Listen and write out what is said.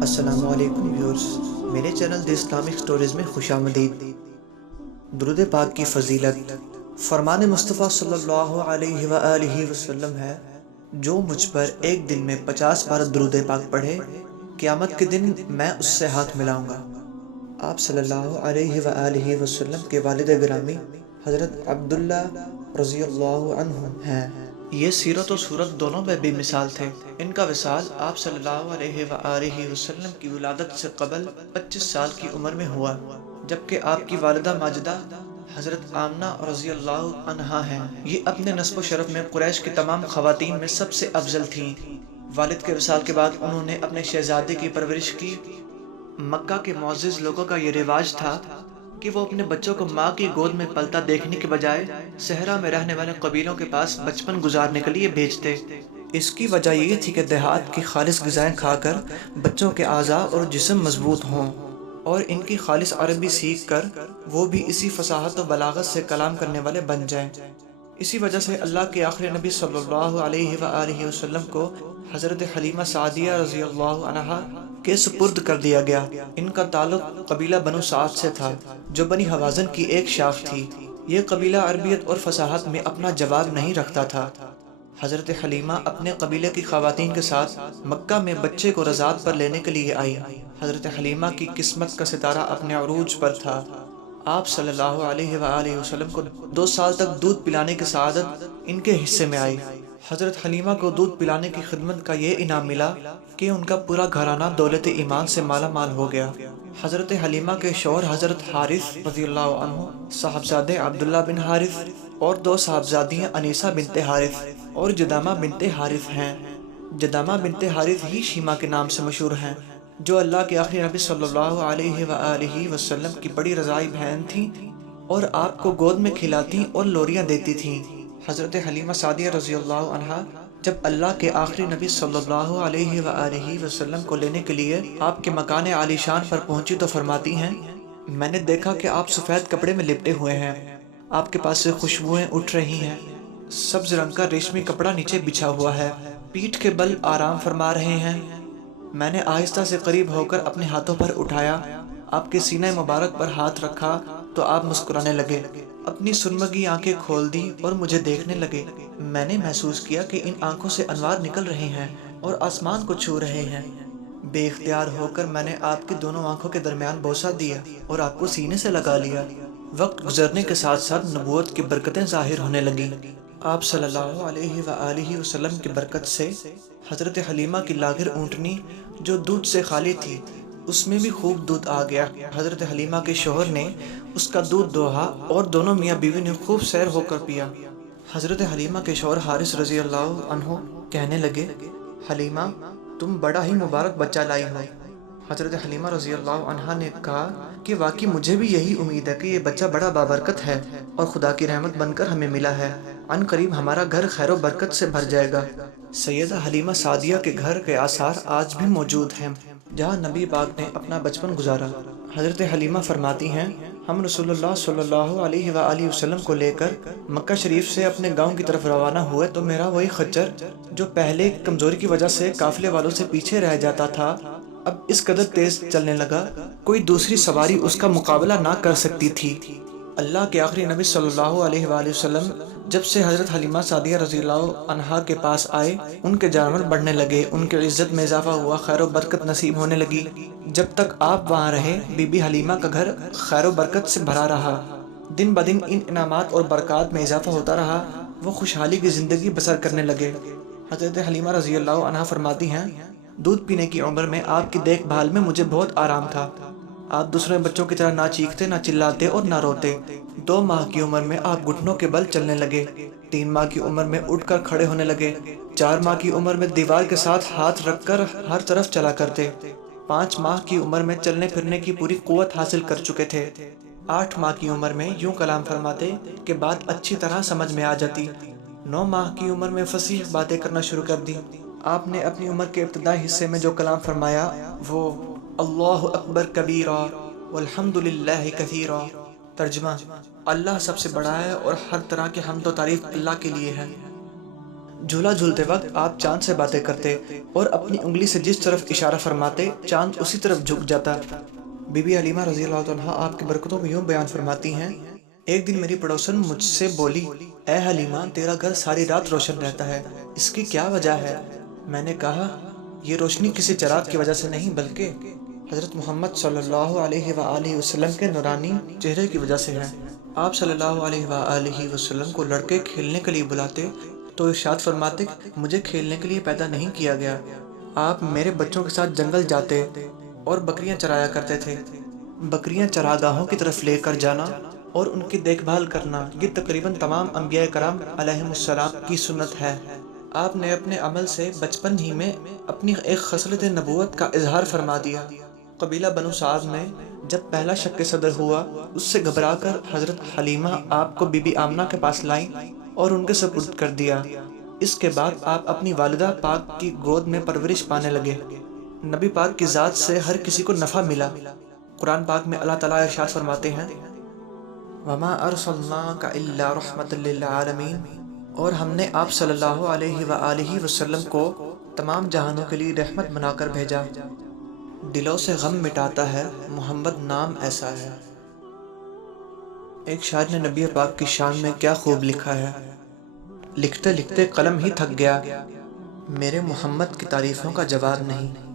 السلام علیکم ویورز، میرے چینل دی اسلامک سٹوریز میں خوش آمدید۔ درود پاک کی فضیلت فرمان مصطفیٰ صلی اللہ علیہ وآلہ وسلم ہے، جو مجھ پر ایک دن میں 50 بار درود پاک پڑھے، قیامت کے دن میں اس سے ہاتھ ملاؤں گا۔ آپ صلی اللہ علیہ وآلہ وسلم کے والد گرامی حضرت عبداللہ رضی اللہ عنہ ہیں۔ یہ سیرت و صورت دونوں میں بے مثال تھے۔ ان کا وصال آپ صلی اللہ علیہ وآلہ وسلم کی ولادت سے قبل 25 سال کی عمر میں ہوا، جبکہ آپ کی والدہ ماجدہ حضرت آمنہ رضی اللہ عنہا ہیں۔ یہ اپنے نسب و شرف میں قریش کی تمام خواتین میں سب سے افضل تھیں۔ والد کے وصال کے بعد انہوں نے اپنے شہزادے کی پرورش کی۔ مکہ کے معزز لوگوں کا یہ رواج تھا کہ وہ اپنے بچوں کو ماں کی گود میں پلتا دیکھنے کے بجائے صحرا میں رہنے والے قبیلوں کے پاس بچپن گزارنے کے لیے بھیجتے۔ اس کی وجہ یہ تھی کہ دیہات کی خالص غذائیں کھا کر بچوں کے اعضاء اور جسم مضبوط ہوں، اور ان کی خالص عربی سیکھ کر وہ بھی اسی فصاحت و بلاغت سے کلام کرنے والے بن جائیں۔ اسی وجہ سے اللہ کے آخری نبی صلی اللہ علیہ وآلہ وسلم کو حضرت حلیمہ سعدیہ رضی اللہ عنہا کے سپرد کر دیا گیا۔ ان کا تعلق قبیلہ بنو سعد سے تھا، جو بنی حوازن کی ایک شاخ تھی۔ یہ قبیلہ عربیت اور فصاحت میں اپنا جواب نہیں رکھتا تھا۔ حضرت حلیمہ اپنے قبیلے کی خواتین کے ساتھ مکہ میں بچے کو رضاعت پر لینے کے لیے آئی۔ حضرت حلیمہ کی قسمت کا ستارہ اپنے عروج پر تھا۔ آپ صلی اللہ علیہ وآلہ وسلم کو 2 سال تک دودھ پلانے کی سعادت ان کے حصے میں آئی۔ حضرت حلیمہ کو دودھ پلانے کی خدمت کا یہ انعام ملا کہ ان کا پورا گھرانہ دولت ایمان سے مالا مال ہو گیا۔ حضرت حلیمہ کے شوہر حضرت حارث رضی اللہ عنہ، صاحبزادے عبداللہ بن حارث اور 2 صاحبزادیاں انیسہ بنت حارث اور جدامہ بنت حارث ہیں۔ جدامہ بنت حارث ہی شیمہ کے نام سے مشہور ہیں، جو اللہ کے آخری نبی صلی اللہ علیہ وآلہ وسلم کی بڑی رضائی بہن تھیں اور آپ کو گود میں کھلاتی اور لوریاں دیتی تھیں۔ حضرت حلیمہ سعدیہ رضی اللہ عنہا جب اللہ کے آخری نبی صلی اللہ علیہ وآلہ وسلم کو لینے کے لیے آپ کے مکان عالی شان پر پہنچی تو فرماتی ہیں، میں نے دیکھا کہ آپ سفید کپڑے میں لپٹے ہوئے ہیں، آپ کے پاس سے خوشبوئیں اٹھ رہی ہیں، سبز رنگ کا ریشمی کپڑا نیچے بچھا ہوا ہے، پیٹھ کے بل آرام فرما رہے ہیں۔ میں نے آہستہ سے قریب ہو کر اپنے ہاتھوں پر اٹھایا، آپ کے سینہ مبارک پر ہاتھ رکھا تو آپ مسکرانے لگے، اپنی سرمگی آنکھیں کھول دی اور مجھے دیکھنے لگے۔ میں نے محسوس کیا کہ ان آنکھوں سے انوار نکل رہے ہیں اور آسمان کو چھو رہے ہیں۔ بے اختیار ہو کر میں نے آپ کی دونوں آنکھوں کے درمیان بوسہ دیا اور آپ کو سینے سے لگا لیا۔ وقت گزرنے کے ساتھ ساتھ نبوت کی برکتیں ظاہر ہونے لگیں۔ آپ صلی اللہ علیہ وآلہ وسلم کی برکت سے حضرت حلیمہ کی لاغر اونٹنی جو دودھ سے خالی تھی، اس میں بھی خوب دودھ آ گیا۔ حضرت حلیمہ کے شوہر نے اس کا دودھ دوہا اور دونوں میاں بیوی نے خوب سیر ہو کر پیا۔ حضرت حلیمہ کے شوہر حارث رضی اللہ عنہ کہنے لگے، حلیمہ تم بڑا ہی مبارک بچہ لائی ہو۔ حضرت حلیمہ رضی اللہ عنہا نے کہا کہ واقعی مجھے بھی یہی امید ہے کہ یہ بچہ بڑا بابرکت ہے اور خدا کی رحمت بن کر ہمیں ملا ہے، عن قریب ہمارا گھر خیر و برکت سے بھر جائے گا۔ سیدہ حلیمہ سعدیہ کے گھر کے آثار آج بھی موجود ہیں، جہاں نبی پاک نے اپنا بچپن گزارا۔ حضرت حلیمہ فرماتی ہیں، ہم رسول اللہ صلی اللہ علیہ وآلہ وسلم کو لے کر مکہ شریف سے اپنے گاؤں کی طرف روانہ ہوئے تو میرا وہی خچر جو پہلے کمزوری کی وجہ سے قافلے والوں سے پیچھے رہ جاتا تھا، اب اس قدر تیز چلنے لگا کوئی دوسری سواری اس کا مقابلہ نہ کر سکتی تھی۔ اللہ کے آخری نبی صلی اللہ علیہ وآلہ وسلم جب سے حضرت حلیمہ سعدیہ رضی اللہ عنہا کے پاس آئے، ان کے جانور بڑھنے لگے، ان کی عزت میں اضافہ ہوا، خیر و برکت نصیب ہونے لگی۔ جب تک آپ وہاں رہے، بی بی حلیمہ کا گھر خیر و برکت سے بھرا رہا۔ دن بدن ان انعامات اور برکات میں اضافہ ہوتا رہا، وہ خوشحالی کی زندگی بسر کرنے لگے۔ حضرت حلیمہ رضی اللہ عنہا فرماتی ہیں، دودھ پینے کی عمر میں آپ کی دیکھ بھال میں مجھے بہت آرام تھا۔ آپ دوسرے بچوں کی طرح نہ چیختے، نہ چلاتے اور نہ روتے۔ 2 ماہ کی عمر میں آپ گھٹنوں کے بل چلنے لگے، 3 ماہ کی عمر میں اٹھ کر کھڑے ہونے لگے، 4 ماہ کی عمر میں دیوار کے ساتھ ہاتھ رکھ کر ہر طرف چلا کرتے، 5 ماہ کی عمر میں چلنے پھرنے کی پوری قوت حاصل کر چکے تھے، 8 ماہ کی عمر میں یوں کلام فرماتے کہ بات اچھی طرح سمجھ میں آ جاتی، 9 ماہ کی عمر میں فصیح باتیں کرنا شروع کر دی۔ آپ نے اپنی عمر کے ابتدائی حصے میں جو کلام فرمایا وہ اللہ اکبر کبیرا والحمد للہ کثیرا، ترجمہ، اللہ سب سے بڑا ہے اور ہر طرح کی حمد و تعریف اللہ کے لیے ہے۔ جھولا جھولتے وقت آپ چاند سے باتیں کرتے اور اپنی انگلی سے جس طرف اشارہ فرماتے چاند اسی طرف جھک جاتا۔ بی بی حلیمہ رضی اللہ عنہا آپ کی برکتوں کو یوں بیان فرماتی ہیں، ایک دن میری پڑوسن مجھ سے بولی، اے حلیمہ تیرا گھر ساری رات روشن رہتا ہے، اس کی کیا وجہ ہے؟ میں نے کہا، یہ روشنی کسی چراغ کی وجہ سے نہیں بلکہ حضرت محمد صلی اللہ علیہ وآلہ وسلم کے نورانی چہرے کی وجہ سے ہے۔ آپ صلی اللہ علیہ وآلہ وسلم کو لڑکے کھیلنے کے لیے بلاتے تو ارشاد فرماتے، مجھے کھیلنے کے لیے پیدا نہیں کیا گیا۔ آپ میرے بچوں کے ساتھ جنگل جاتے اور بکریاں چرایا کرتے تھے۔ بکریاں چراگاہوں کی طرف لے کر جانا اور ان کی دیکھ بھال کرنا یہ تقریباً تمام انبیاء کرام علیہم السلام کی سنت ہے۔ آپ نے اپنے عمل سے بچپن ہی میں اپنی ایک خصلت نبوت کا اظہار فرما دیا۔ قبیلہ بنو سعد میں جب پہلا شق صدر ہوا، اس سے گھبرا کر حضرت حلیمہ آپ کو بی بی آمنہ کے پاس لائیں اور ان کے سپرد کر دیا۔ اس کے بعد آپ اپنی والدہ پاک کی گود میں پرورش پانے لگے۔ نبی پاک کی ذات سے ہر کسی کو نفع ملا۔ قرآن پاک میں اللہ تعالیٰ ارشاد فرماتے ہیں، وَمَا أَرْسَلْنَاكَ إِلَّا رَحْمَةً لِّلْعَالَمِينَ، اور ہم نے آپ صلی اللہ علیہ وآلہ وسلم کو تمام جہانوں کے لیے رحمت بنا کر بھیجا۔ دلوں سے غم مٹاتا ہے محمد نام ایسا ہے۔ ایک شاعر نے نبی پاک کی شان میں کیا خوب لکھا ہے، لکھتے لکھتے قلم ہی تھک گیا، میرے محمد کی تعریفوں کا جواب نہیں۔